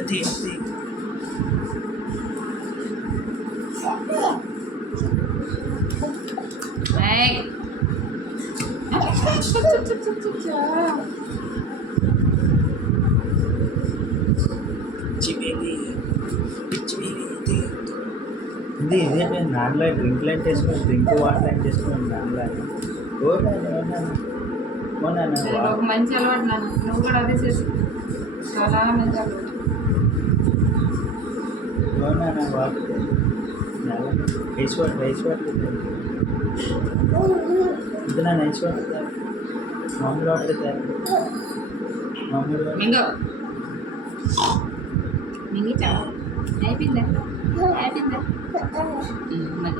the damn thing. Hey. ఇది ఇదే నేను దాంట్లో డ్రింక్ లైట్ వేసుకుని డ్రింక్ వాటర్ లైట్ వేసుకుని దాంట్లో ఓకే మొన్న మంచి అలవాటు నువ్వు కూడా అదే చేసుకున్నాను అలానంగా రైస్ వాటర్ రైస్ వాటర్ ఇది నా రైస్ వాటర్ మామూలు వాటర్ మామూలు మింగో మింగి చావు అయిపోయిందా అయిపోయిందా మళ్ళీ